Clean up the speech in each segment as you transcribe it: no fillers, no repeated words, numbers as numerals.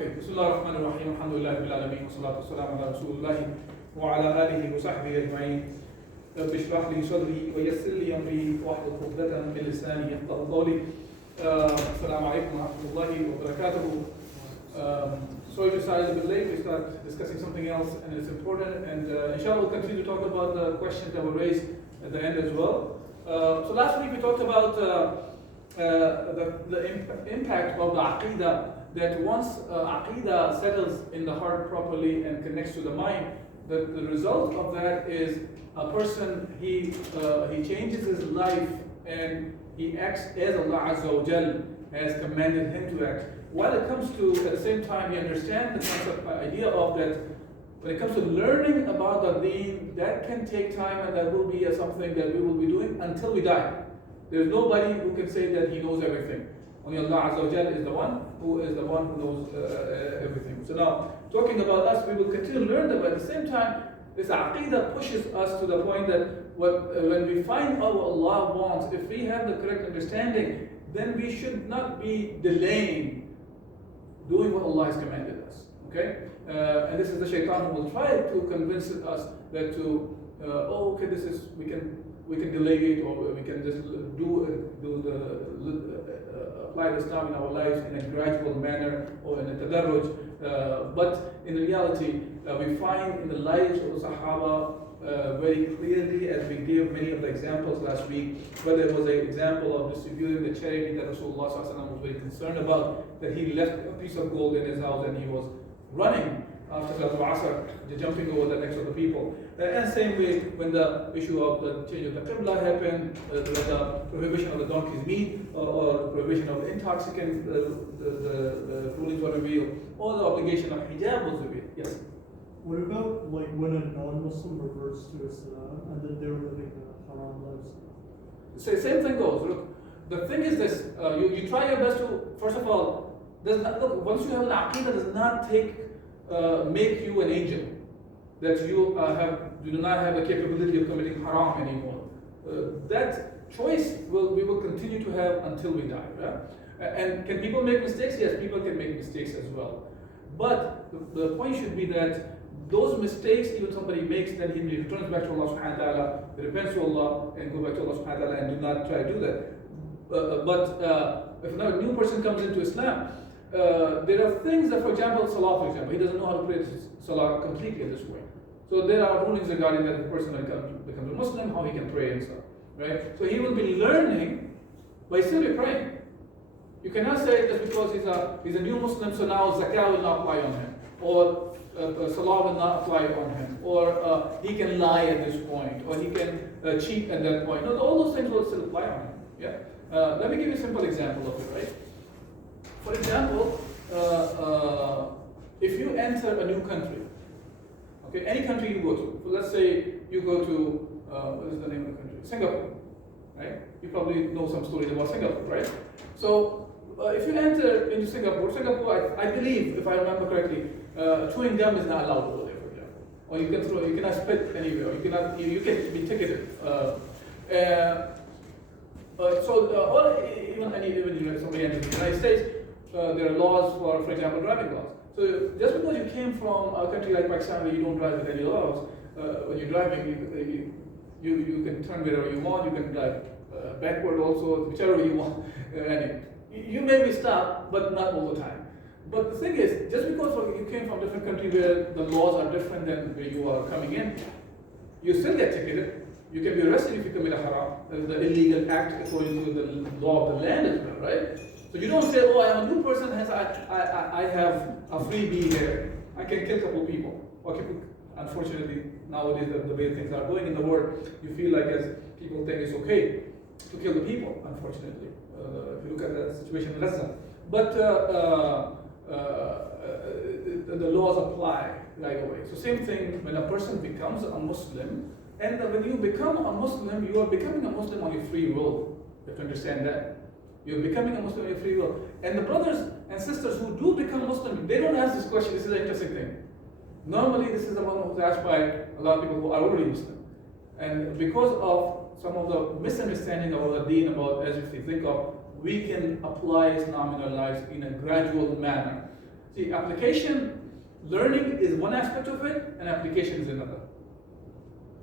Okay, Bismillah ar-Rahman ar-Rahim, alhamdulillah rabbil alameen, wa salatu wa-salamu ala rasulillahi wa ala alihi wa sahbihi ajma'in. رب اشرح لي صدري ويسر لي امري واحلل عقدة من لساني يفقهوا قولي. السلام عليكم ورحمة الله وبركاته. Sorry to start a bit late. We start discussing something else, and it's important. And inshallah, we'll continue to talk about the questions that were raised at the end as well. So last week we talked about the impact of the Aqeedah. That once Aqeedah settles in the heart properly and connects to the mind, the result of that is a person, he changes his life and he acts as Allah Azza wa Jal has commanded him to act. While it comes to, at the same time, he understands the concept, idea of that, when it comes to learning about the deen, that can take time, and that will be something that we will be doing until we die. There's nobody who can say that he knows everything. Only Allah Azza wa Jal is the one who knows everything. So now, talking about us, we will continue to learn that, but at the same time, this Aqeedah pushes us to the point that when we find out what Allah wants, if we have the correct understanding, then we should not be delaying doing what Allah has commanded us. Okay? And this is the shaitan who will try to convince us that we can delay it, or we can just apply this time in our lives in a gradual manner or in a tadarruj. But in reality, we find in the lives of the Sahaba very clearly, as we gave many of the examples last week, whether it was an example of distributing the charity that Rasulullah was very concerned about, that he left a piece of gold in his house and he was running after the Asr, jumping over the necks of the people. And same way, when the issue of the change of the Qibla happened, the prohibition of the donkey's meat, or the prohibition of the intoxicant, the rulings were revealed, or the obligation of hijab was revealed. Yes? What about like when a non-Muslim reverts to Islam and then they're living a haram lifestyle? Same thing goes. Look, the thing is this: you try your best to, first of all, once you have an Aqeedah, does not make you an angel, that you do not have the capability of committing haram anymore. That choice we will continue to have until we die. Right? And can people make mistakes? Yes, people can make mistakes as well. But the point should be that those mistakes, even somebody makes, then he returns back to Allah subhanahu wa ta'ala, repents to Allah, and go back to Allah subhanahu wa ta'ala, and do not try to do that. But if now a new person comes into Islam, there are things that, for example, Salah, for example, he doesn't know how to pray Salah completely in this way. So there are rulings regarding that the person becomes a Muslim, how he can pray and stuff. Right? So he will be learning by still be praying. You cannot say just because he's a new Muslim, so now zakah will not apply on him, or salah will not apply on him, or he can lie at this point, or he can cheat at that point. No, all those things will still apply on him. Yeah. Let me give you a simple example of it. Right. For example, if you enter a new country, okay, any country you go to. So let's say you go to what is the name of the country? Singapore. Right. You probably know some stories about Singapore, right? So if you enter into Singapore, I believe, if I remember correctly, chewing gum is not allowed over there, for example. Or you cannot spit anywhere. You can be ticketed. Even somebody enters the United States, there are laws for example, driving laws. So just because you came from a country like Pakistan where you don't drive with any laws, when you're driving, you can turn wherever you want. You can drive backward also, whichever you want. You may be stopped, but not all the time. But the thing is, just because you came from a different country where the laws are different than where you are coming in, you still get ticketed. You can be arrested if you commit a haram, the illegal act according to the law of the land as well, right? So you don't say, oh, I am a new person, hence I have a freebie here. I can kill a couple people. Okay, unfortunately, nowadays the way things are going in the world, you feel like as people think it's okay to kill the people, unfortunately. If you look at the situation in Gaza. But the laws apply right away. So same thing when a person becomes a Muslim, and when you become a Muslim, you are becoming a Muslim on your free will. You have to understand that. You're becoming a Muslim on your free will. And the brothers and sisters who do become Muslim, they don't ask this question. This is an interesting thing. Normally, this is the one who's asked by a lot of people who are already Muslim. And because of some of the misunderstanding of the deen, about as if they think of, we can apply Islam in our lives in a gradual manner. See, application, learning is one aspect of it, and application is another.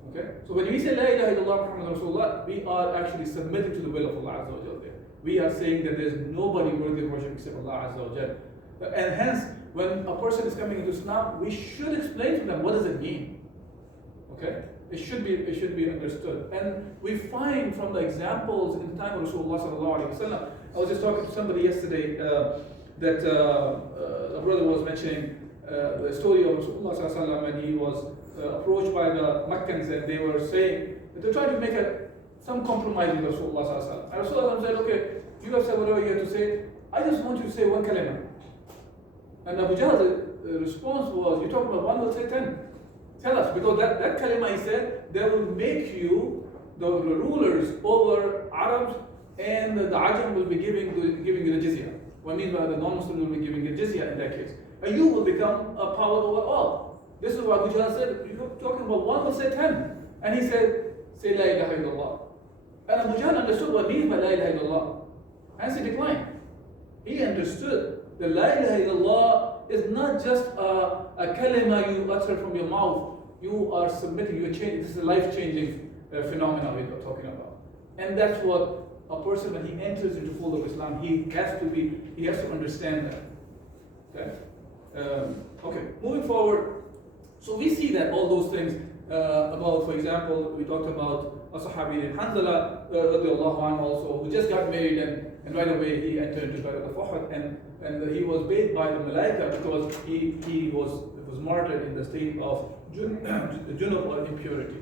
Okay? So when we say La ilaha illallah Muhammad Rasulullah, we are actually submitting to the will of Allah Azza wa Jal there. We are saying that there is nobody worthy of worship except Allah Azza wa Jal. And hence, when a person is coming into Islam, we should explain to them what does it mean. Okay? It should be understood. And we find from the examples in the time of Rasulullah sallallahu alaihi wasallam. I was just talking to somebody yesterday that a brother was mentioning the story of Rasulullah sallallahu alaihi wasallam when he was approached by the Meccans, and they were saying that they tried to make some compromise with Rasulullah sallallahu alaihi wasallam. And Rasulullah said, "Okay, you have said whatever you have to say. I just want you to say one kalima." And Abu Jahl's response was, "You're talking about one, will say 10. Tell us, because that kalima," he said, "that will make you the rulers over Arabs, and the Ajam will be giving you the jizya. What means by the non-Muslim will be giving you jizya in that case. And you will become a power over all." This is what Abu Jahl said. You're talking about one, will say 10. And he said, "Say La ilaha illallah." And Abu Jahl understood what means by La ilaha illallah. Hence he declined. He understood that La ilaha illallah is not just a kalima you utter from your mouth. You are submitting, you are changing. This is a life-changing phenomenon we are talking about. And that's what a person, when he enters into the fold of Islam, he has to understand that. Okay? Okay, moving forward. So we see that all those things about, for example, we talked about a Sahabi named Hanzala radiallahu anhu also, who just got married, and right away he entered into Bayat al-Fahd, and he was bathed by the Malaika because he was martyred in the state of junub or impurity.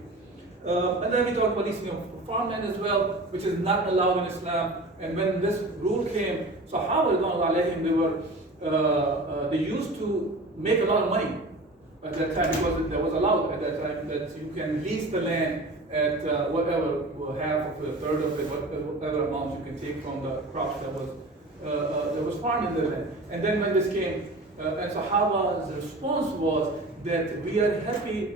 And then we talked about these farmland as well, which is not allowed in Islam. And when this rule came, Sahaba they used to make a lot of money at that time, because that was allowed at that time, that you can lease the land at whatever, half of it, a third of it, whatever amount you can take from the crops that was farmed in the land. And then when this came, and Sahaba's response was that we are happy,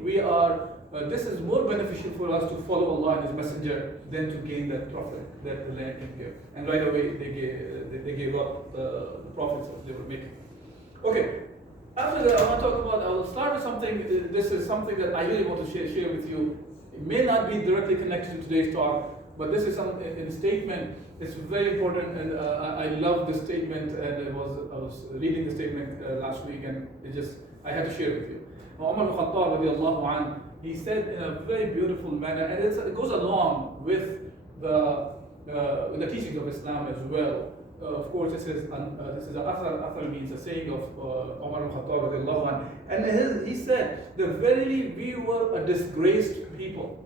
this is more beneficial for us to follow Allah and His Messenger than to gain that profit that the land can give. And right away they gave up the profits that they were making. Okay, after that I will start with something. This is something that I really want to share with you. It may not be directly connected to today's talk, but this is in a statement. It's very important, and I love this statement. And I was reading the statement last week, and I had to share it with you. Umar al-Khattab radiallahu anhu, he said in a very beautiful manner, and it goes along with the teachings of Islam as well. Of course, this is an athar means a saying of Umar al-Khattab radiallahu anhu, and he said that verily we were a disgraceful people,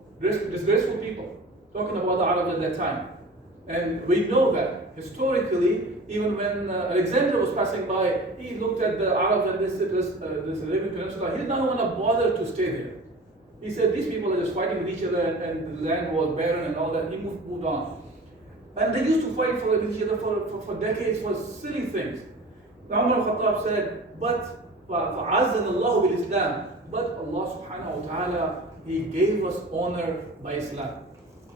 talking about the Arabs at that time. And we know that historically, even when Alexander was passing by, he looked at the Arabs and this Arabian Peninsula. He did not want to bother to stay there. He said these people are just fighting with each other, and the land was barren and all that. He moved on. And they used to fight with each other for decades for silly things. Umar al-Khattab said, but فَعَزَّنَ اللَّهُ بِالْإِسْلَامِ, but Allah subhanahu wa ta'ala, He gave us honor by Islam.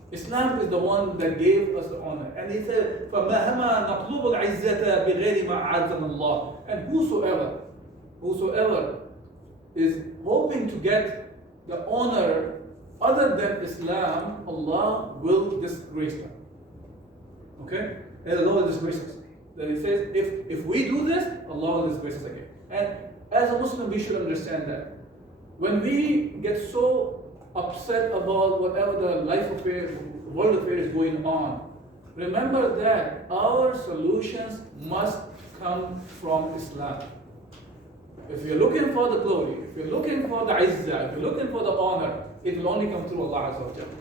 Islam is the one that gave us the honor. And he said, فَمَهَمَا نَطْلُبُ الْعِزَّةَ بِغَيْرِ مَا عَزَّنَ اللَّهُ. And whosoever is hoping to get the honor other than Islam, Allah will disgrace them. Okay? And Allah will disgrace us. Then he says, if we do this, Allah will disgrace us again. And as a Muslim, we should understand that. When we get so upset about whatever the world affair is going on, remember that our solutions must come from Islam. If you're looking for the glory, if you're looking for the izzah, if you're looking for the honor, it will only come through Allah Azza wa Jalla.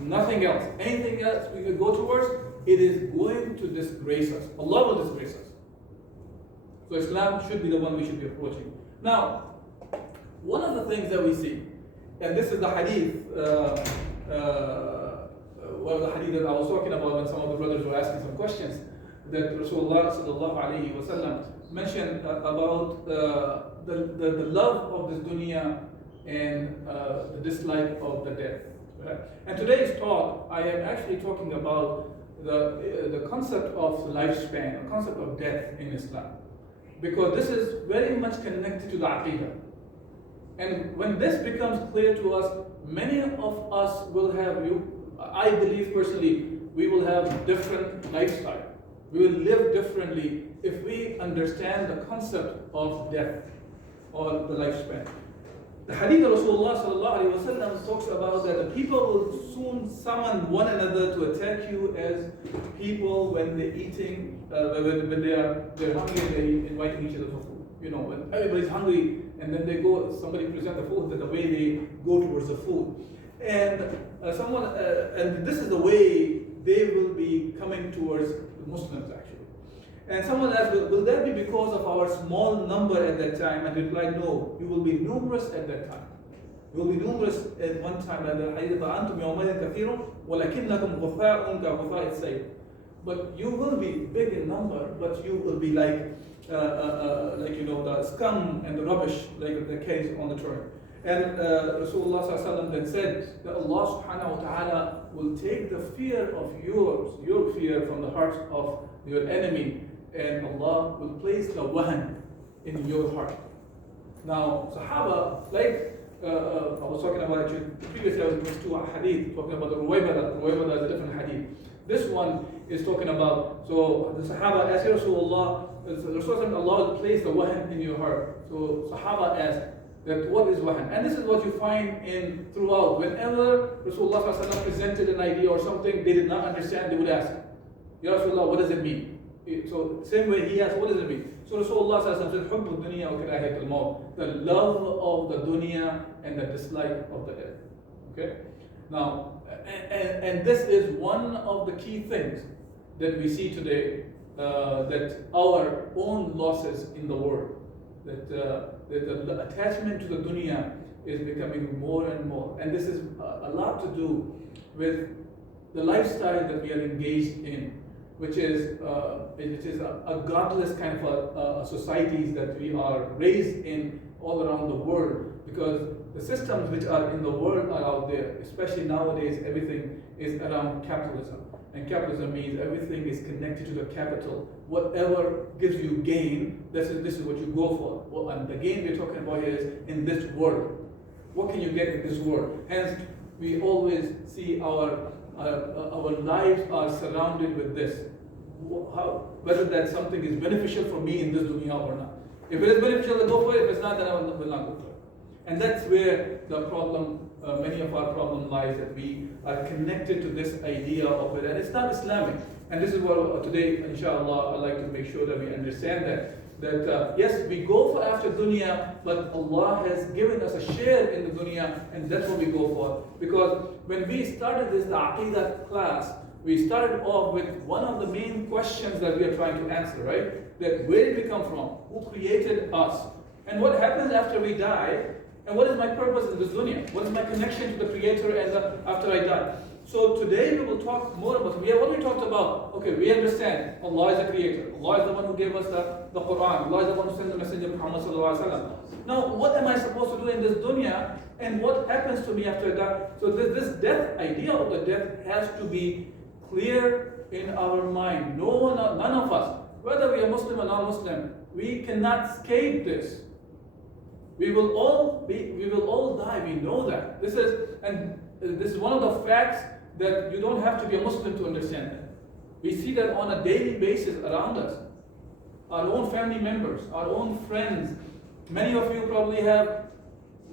Nothing else. Anything else we could go towards, it is going to disgrace us. Allah will disgrace us. So Islam should be the one we should be approaching. Now, one of the things that we see, and this is the hadith, one of the hadith that I was talking about when some of the brothers were asking some questions, that Rasulullah sallallahu alayhi wa sallam mentioned about the love of this dunya and the dislike of the death. Right? And today's talk, I am actually talking about the concept of lifespan, the concept of death in Islam. because this is very much connected to the Aqeedah. And when this becomes clear to us, many of us will have, I believe personally, we will have different lifestyle. We will live differently if we understand the concept of death or the lifespan. The hadith of Rasulullah sallallahu alaihi wasallam talks about that the people will soon summon one another to attack you as people when they're eating, when they're hungry and they're inviting each other for food. You know, when everybody's hungry and then they go, somebody present the food, that the way they go towards the food. And and this is the way they will be coming towards the Muslims actually. And someone asked, will that be because of our small number at that time? And replied, no, you will be numerous at that time. You will be numerous at one time. But you will be big in number, but you will be like the scum and the rubbish, like the case on the term. And Rasulullah ﷺ then said that Allah subhanahu wa ta'ala will take the fear of your fear from the hearts of your enemy, and Allah will place the wahan in your heart. Now, Sahaba, like I was talking about actually previously, I was to a hadith talking about the Ruwaybada. Ruwaybada is a different hadith. This one is talking about, so the Sahaba asked Rasulullah, Rasulullah, Allah will place the wahan in your heart. So Sahaba asked that what is wahan? And this is what you find in throughout. Whenever Rasulullah presented an idea or something they did not understand, they would ask, Ya Rasulullah, what does it mean? So same way he asked, what does it mean? So Rasulullah said, Hubbu dunya wa karahiyatul maut, the love of the dunya and the dislike of the death. Okay? Now, and this is one of the key things that we see today, that our own losses in the world, that the attachment to the dunya is becoming more and more. And this is a lot to do with the lifestyle that we are engaged in, which is a godless kind of a societies that we are raised in all around the world, because the systems which are in the world are out there. Especially nowadays, everything is around capitalism. And capitalism means everything is connected to the capital. Whatever gives you gain, this is what you go for. Well, and the gain we're talking about here is in this world. What can you get in this world? Hence, we always see our lives are surrounded with this. Whether that something is beneficial for me in this dunya or not. If it is beneficial, I'll go for it. If it's not, then I will not go for it. And that's where the problem, many of our problem lies, that we are connected to this idea of it. And it's not Islamic. And this is what today, inshallah, I'd like to make sure that we understand that yes, we go for after dunya, but Allah has given us a share in the dunya, and that's what we go for. Because when we started the Aqeedah class, we started off with one of the main questions that we are trying to answer, right? That where did we come from? Who created us? And what happens after we die? And what is my purpose in this dunya? What is my connection to the Creator after I die? So today we will talk more about, what we talked about. Okay, we understand Allah is the Creator. Allah is the one who gave us the Quran. Allah is the one who sent the Messenger Muhammad sallallahu alaihi wasallam. Now, what am I supposed to do in this dunya? And what happens to me after that? So this death, idea of the death has to be clear in our mind. None of us, whether we are Muslim or non-Muslim, we cannot escape this. We will all die. We know that. This is one of the facts that you don't have to be a Muslim to understand that. We see that on a daily basis around us. Our own family members, our own friends. Many of you probably have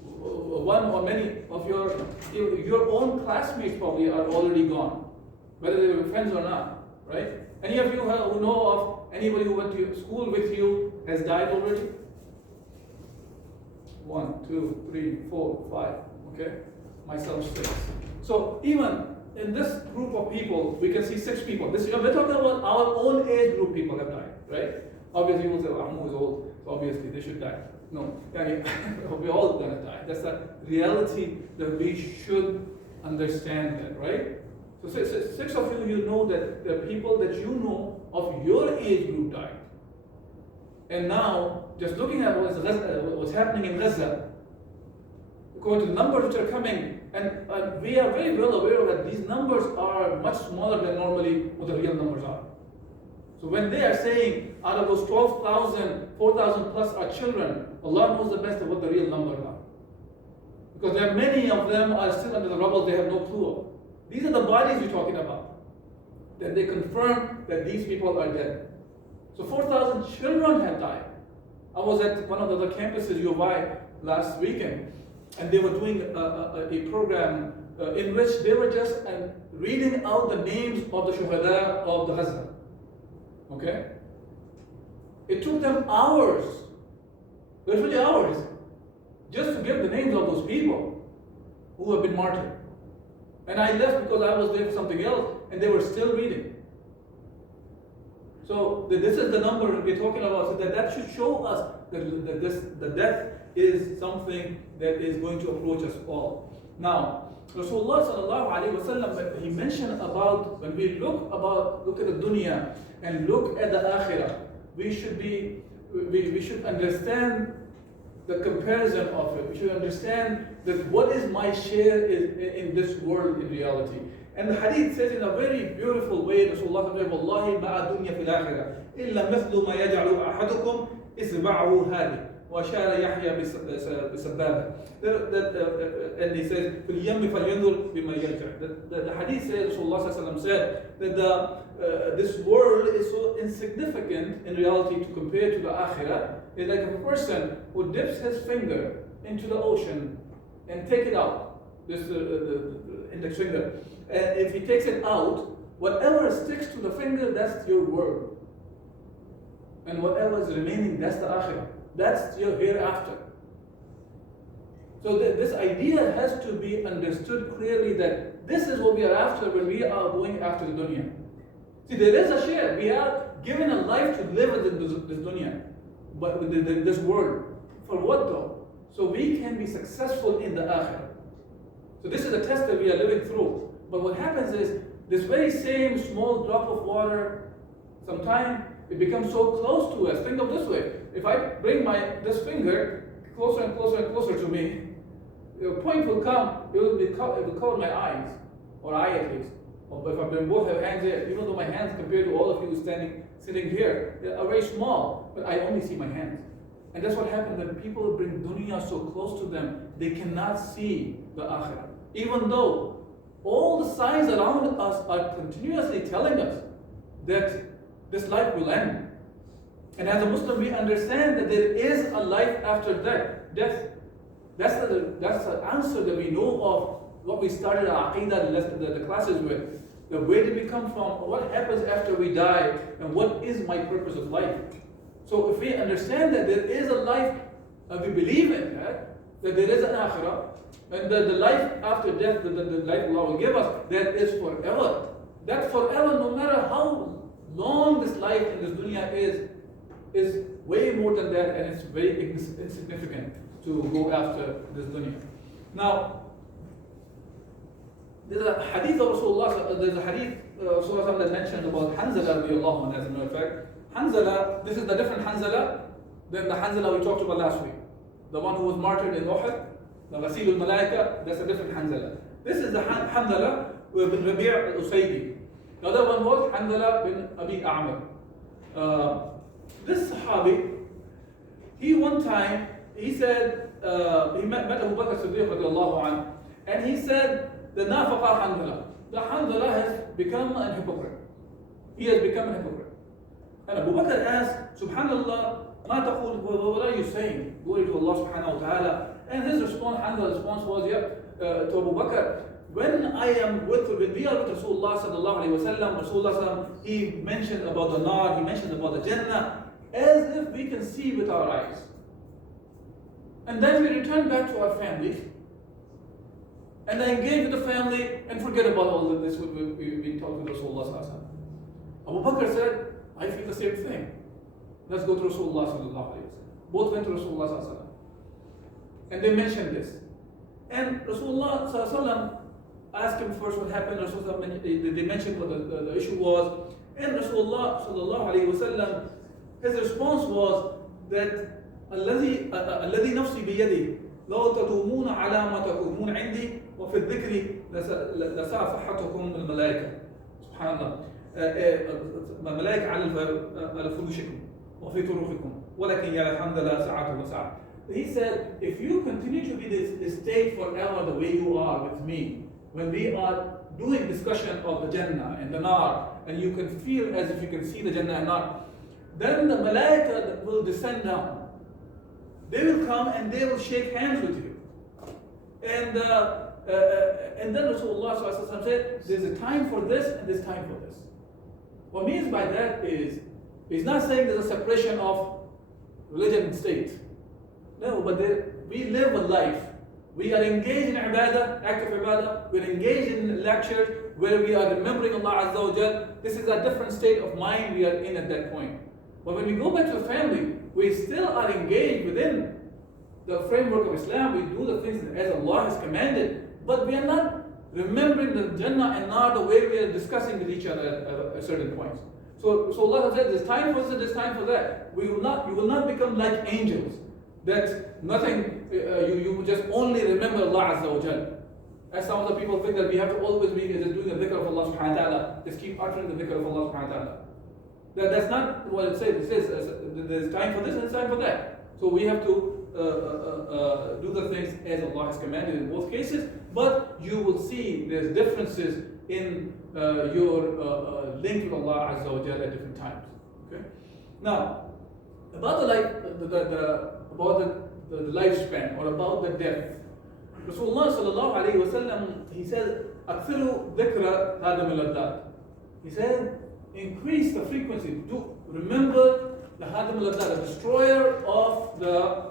one or many of your own classmates probably are already gone, whether they were friends or not, right? Any of you who know of anybody who went to school with you has died already? 1, 2, 3, 4, 5. Okay, myself 6. So even in this group of people, we can see 6 people. We're talking about our own age group people have died, right? Obviously, you will say, Ahmu is old, so obviously they should die. No, we're all gonna die. That's a reality that we should understand that, right? So 6 of you know that the people that you know of your age group died. And now, just looking at what's happening in Gaza, according to the numbers which are coming, and we are very well aware that these numbers are much smaller than normally what the real numbers are. So when they are saying out of those 12,000, 4,000 plus are children, Allah knows the best of what the real numbers are. Because there are many of them are still under the rubble, they have no clue of. These are the bodies we're talking about. That they confirm that these people are dead. So 4,000 children have died. I was at one of the other campuses, UIC, last weekend, and they were doing a program in which they were just reading out the names of the shuhada of the Gaza. Okay? It took them hours, literally hours, just to get the names of those people who have been martyred. And I left because I was doing something else, and they were still reading. So this is the number we're talking about. So that should show us that the death is something that is going to approach us all. Now, Rasulullah sallallahu alaihi wasallam, he mentioned about when we look at the dunya and look at the akhirah, we should understand the comparison of it. We should understand that what is my share in this world in reality. And the hadith says in a very beautiful way, Rasulullah said, "Wallahi ma'a dunya fil akhirah, illa mithlu ma yaj'alu ahadukum isba'ahu hadi." وَأَشَارَ يَحْيَى بِسَبَّابِهِ. And he says, فَلْيَمِّ فَلْيَنْظُرْ بِمَا يَرْجَعُ. The hadith says, Rasulullah said, that this world is so insignificant in reality to compare to the akhirah. It's like a person who dips his finger into the ocean and take it out, this the index finger. And if he takes it out, whatever sticks to the finger, that's your world. And whatever is remaining, that's the akhirah. That's your hereafter. So this idea has to be understood clearly that this is what we are after when we are going after the dunya. See, there is a share. We are given a life to live in this dunya, but this world. For what though? So we can be successful in the akhirah. So this is a test that we are living through. But what happens is, this very same small drop of water, sometimes it becomes so close to us. Think of this way. If I bring this finger closer and closer and closer to me, a point will come, it will cover my eyes, or eye at least. Or if I bring both hands here, even though my hands compared to all of you sitting here, they are very small, but I only see my hands. And that's what happens when people bring dunya so close to them, they cannot see the akhirah. Even though all the signs around us are continuously telling us that this life will end. And as a Muslim, we understand that there is a life after death. That's the answer that we know of what we started our Aqeedah, the classes with. Where did we come from? What happens after we die? And what is my purpose of life? So if we understand that there is a life, we believe in that there is an akhirah, and the life after death, the life Allah will give us, that is forever. That forever, no matter how long this life in this dunya is way more than that, and it's very insignificant to go after this dunya. Now, there's a hadith of Rasulullah, Rasulullah that mentioned about Hanzala radiallahu anhu, as a matter of fact. Hanzala, this is the different Hanzala than the Hanzala we talked about last week. The one who was martyred in Uhud, the Ghasil al-Malaika, that's a different Hanzala. This is the Hanzala bin Rabi' al-Usaydi. The other one was Hanzala bin Abi A'mar. This Sahabi, he one time, he said, he met Abu Bakr Siddiq radiallahu anhu, and he said, the Nafaqa Hanzala. The Hanzala has become a hypocrite. He has become a hypocrite. And Abu Bakr asked, Subhanallah, ما تقول, what are you saying? Glory to Allah subhanahu wa ta'ala. And his response, Hanzala's response was, to Abu Bakr, when we are with Rasulullah sallallahu alayhi wa sallam, Rasulullah, he mentioned about the nar, he mentioned about the Jannah, as if we can see with our eyes. And then we return back to our families, and I engage with the family and forget about all of this we've been talking with Rasulullah sallallahu alayhi wa sallam. Abu Bakr said, I feel the same thing. Let's go to Rasulullah sallallahu alayhi wa sallam. Both went to Rasulullah sallallahu alayhi wa sallam. And they mentioned this. And Rasulullah sallallahu alayhi wa sallam asked him first what happened. Rasulullah, they mentioned what the issue was. And Rasulullah sallallahu alayhi wa sallam, his response was that الذي نفسي بيدي لو تدومون على ما تقومون عندي وفي الذكر لصافحتكم الملائكة. Subhanallah. ملائكة على فرشكم وفي طرقكم ولكن يرى الحمد لله ساعته وساعة. He said, if you continue to be this state forever the way you are with me, when we are doing discussion of the Jannah and the Nar, and you can feel as if you can see the Jannah and Nar, then the Malaika will descend down. They will come and they will shake hands with you. And then Rasulullah ﷺ said, there's a time for this and there's time for this. What means by that is, he's not saying there's a separation of religion and state. No, but we live a life. We are engaged in ibadah, act of ibadah. We're engaged in lectures where we are remembering Allah Azza wa Jal. This is a different state of mind we are in at that point. But when we go back to the family, we still are engaged within the framework of Islam. We do the things as Allah has commanded. But we are not remembering the Jannah and Nar the way we are discussing with each other at certain points. So Allah said, there's time for this, there's time for that. You will not become like angels. That nothing, you just only remember Allah Azza wa Jal. As some of the people think that we have to always be just doing the dhikr of Allah subhanahu wa ta'ala, just keep uttering the dhikr of Allah subhanahu wa ta'ala. That's not what it says. It says there's time for this and there's time for that. So we have to do the things as Allah has commanded in both cases, but you will see there's differences in your link with Allah Azza wa Jal at different times. Okay? Now, about the life, the lifespan or about the death. Rasulullah sallallahu alayhi wa sallam, he said, أكثروا ذكر هذا من. He said, increase the frequency. Do remember the hadim al-ladhat, the destroyer of the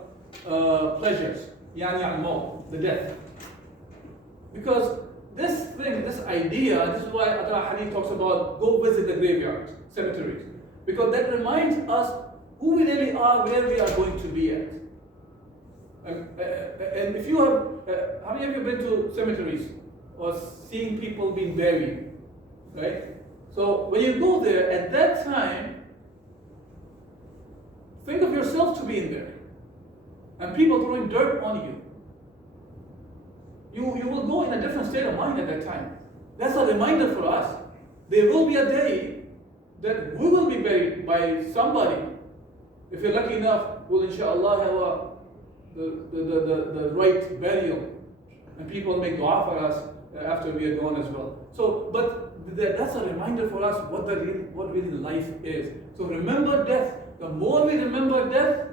pleasures, yani al-maut, the death. Because this thing, this idea, this is why Adra Hadith talks about go visit the graveyards, cemeteries, because that reminds us who we really are, where we are going to be at. And if you have, how many of you have been to cemeteries or seeing people being buried, right? So when you go there, at that time, think of yourself to be in there, and people throwing dirt on you. You will go in a different state of mind at that time. That's a reminder for us. There will be a day that we will be buried by somebody. If you're lucky enough, we'll inshallah have the right burial, and people will make dua for us after we are gone as well. So, but that's a reminder for us what really life is. So remember death. The more we remember death,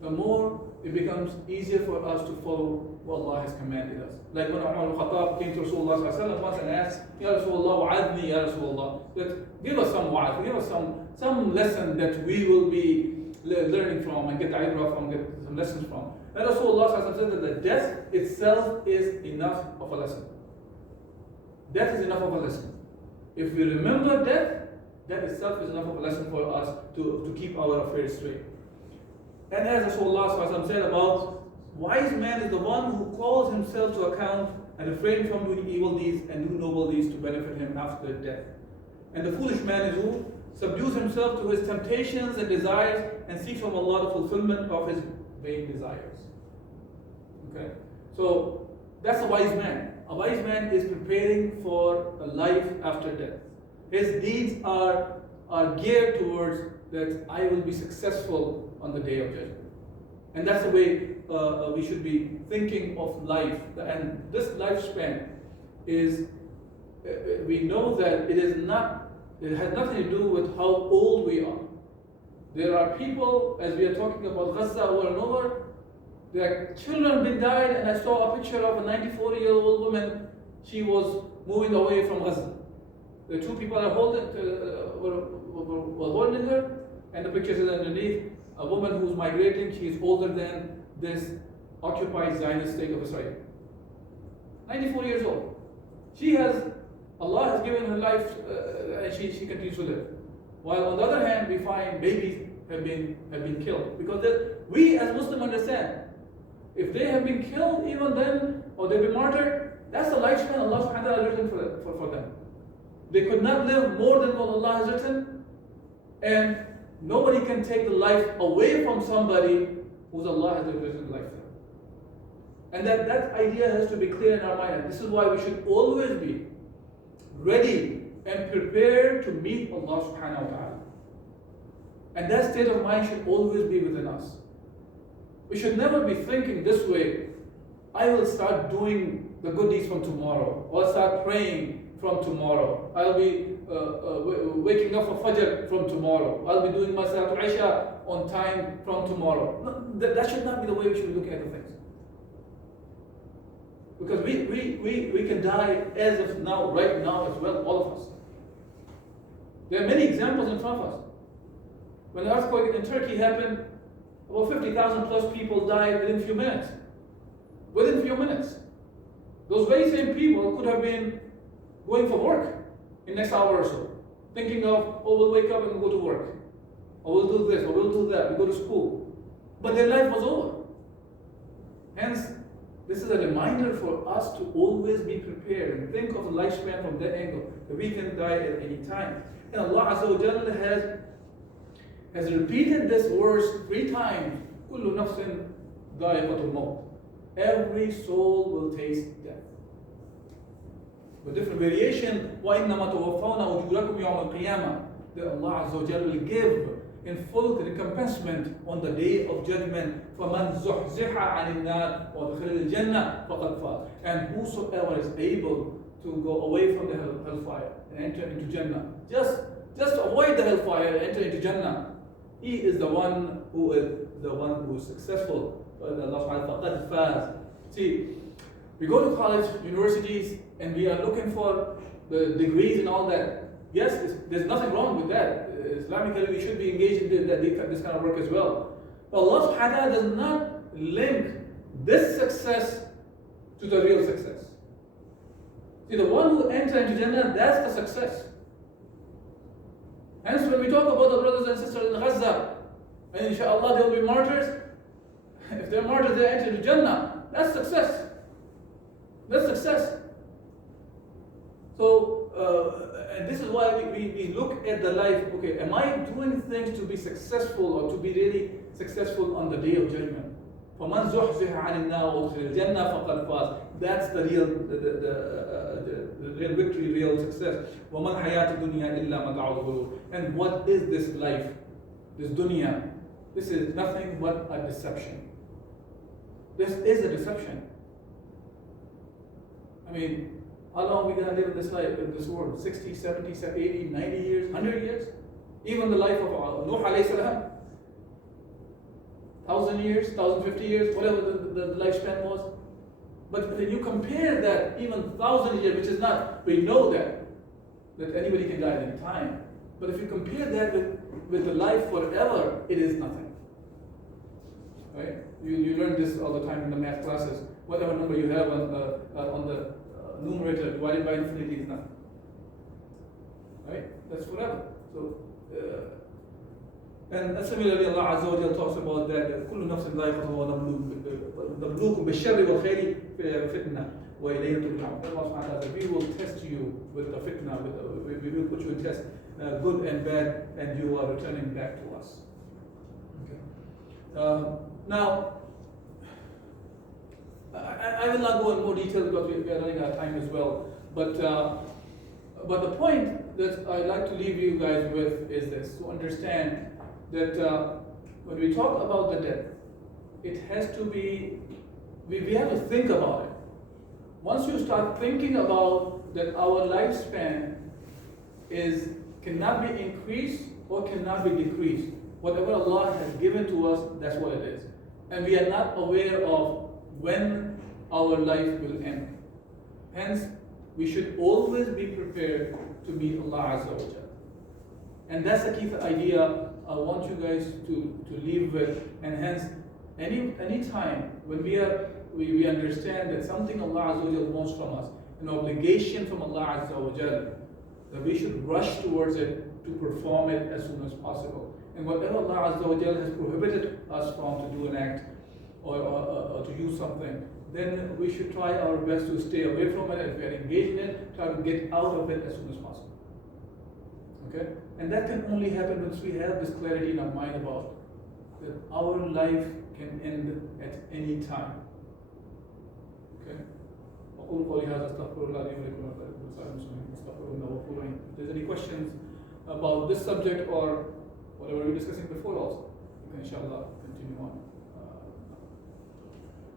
the more it becomes easier for us to follow what Allah has commanded us. Like when Umar al-Khattab came to Rasulullah once and asked, Ya Rasulullah, wa'adni, Ya Rasulullah, that give us some wa'ad, give us some lesson that we will be learning from and get ibrah from, get some lessons from. And Rasulullah said that the death itself is enough of a lesson. Death is enough of a lesson. If we remember death, that itself is enough of a lesson for us to keep our affairs straight. And as Rasulullah said about, wise man is the one who calls himself to account and refrain from doing evil deeds and do noble deeds to benefit him after death. And the foolish man is who subdues himself to his temptations and desires and seeks from Allah the fulfillment of his vain desires. Okay? So that's a wise man. A wise man is preparing for a life after death. His deeds are geared towards that I will be successful on the day of judgment. And that's the way we should be thinking of life. And this lifespan is, we know that it has nothing to do with how old we are. There are people, as we are talking about Gaza over and over, their children been died, and I saw a picture of a 94-year-old woman. She was moving away from Gaza. The two people are were holding her, and the picture is underneath. A woman who's migrating, she is older than this occupied Zionist state of Israel. 94 years old. Allah has given her life, and she continues to live. While on the other hand, we find babies have been killed. Because we as Muslims understand, if they have been killed even then, or they've been martyred, that's the lifespan Allah subhanahu wa ta'ala has written for them. They could not live more than what Allah has written, and nobody can take the life away from somebody whose Allah has written life for. And that idea has to be clear in our mind. And this is why we should always be ready and prepare to meet Allah subhanahu wa ta'ala. And that state of mind should always be within us. We should never be thinking this way, I will start doing the good deeds from tomorrow, or start praying from tomorrow. I'll be waking up for Fajr from tomorrow. I'll be doing my Salatul Isha on time from tomorrow. No, that should not be the way we should be looking at the things. Because we can die as of now, right now as well, all of us. There are many examples in front of us. When the earthquake in Turkey happened, about 50,000 plus people died within a few minutes. Within a few minutes. Those very same people could have been going for work in the next hour or so. Thinking of, oh, we'll wake up and we'll go to work. Or we'll do this, or we'll do that, we'll go to school. But their life was over. Hence, this is a reminder for us to always be prepared and think of the lifespan from that angle, that we can die at any time. And Allah Azza wa Jalla has repeated this verse 3 times. كُلُّ نَفْسٍ ذَائِقَةُ الْمَوْتِ. Every soul will taste death. With different variation, وَإِنَّمَا تُوَفَّوْنَ أُجُورَكُمْ يَوْمَ الْقِيَامَةِ. That Allah Azza wa Jalla will give in full recompensement on the day of judgment. فَمَنْ زُحْزِحَ عَنِ النَّارِ وَدَخَلَ الْجَنَّةِ فَقَدْ فَازَ. And whosoever is able to go away from the hellfire and enter into Jannah, just avoid the hellfire and enter into Jannah, he is the one who is successful. Allah فَقَدْ فَازَ. See, we go to college, universities, and we are looking for the degrees and all that. Yes, there's nothing wrong with that. Islamically, we should be engaged in this kind of work as well. But Allah subhanahu wa ta'ala does not link this success to the real success. See, the one who enters into Jannah, that's the success. Hence, when we talk about the brothers and sisters in Gaza, and inshallah they will be martyrs, if they're martyrs, they enter into Jannah. That's success. That's success. So, and this is why we look at the life, okay, am I doing things to be successful or to be really successful on the day of judgment? فَمَنْ زُحْزِحَ عَنِ النَّارِ وَأُدْخِلَ الْجَنَّةَ فَقَدْ فَازَ. That's the real victory, real success. وَمَنْ حَيَاةُ الدُّنْيَا إِلَّا مَتَاعُ الْغُرُورِ. And what is this life, this dunya? This is nothing but a deception. This is a deception. I mean, how long are we going to live in this life, in this world? 60, 70, 80, 90 years, 100 years? Even the life of Nuh alayhi salam, 1,000 years, 1,050 years, whatever the lifespan was. But when you compare that, even 1,000 years, which is not, we know that anybody can die at any time. But if you compare that with the life forever, it is nothing. Right? You learn this all the time in the math classes. Whatever number you have on the numerator divided by infinity is nothing. Right? That's forever. So, and similarly, Allah Azza wa Jalla talks about that. كل نفس ذائقة ونبلوكم بالشر والخير فتنة وإلينا ترجعون. Allah Subhanahu wa Taala, we will test you with the fitna. We will put you in test, good and bad, and you are returning back to us. Okay. Now, I will not go in more detail because we are running out of time as well. But the point that I'd like to leave you guys with is this: to understand that when we talk about the death, it has to be, we have to think about it. Once you start thinking about that our lifespan cannot be increased or cannot be decreased. Whatever Allah has given to us, that's what it is. And we are not aware of when our life will end. Hence, we should always be prepared to meet Allah Azza wa Jalla. And that's the key idea I want you guys to leave with. And hence, any time when we understand that something Allah Azza wa Jalla wants from us, an obligation from Allah Azza wa Jalla, that we should rush towards it to perform it as soon as possible. And whatever Allah Azza wa Jalla has prohibited us from to do an act or to use something, then we should try our best to stay away from it. If we are engaged in it, try to get out of it as soon as possible. Okay? And that can only happen once we have this clarity in our mind about that our life can end at any time. Okay? If there's any questions about this subject or whatever we were discussing before also, you can inshallah continue on.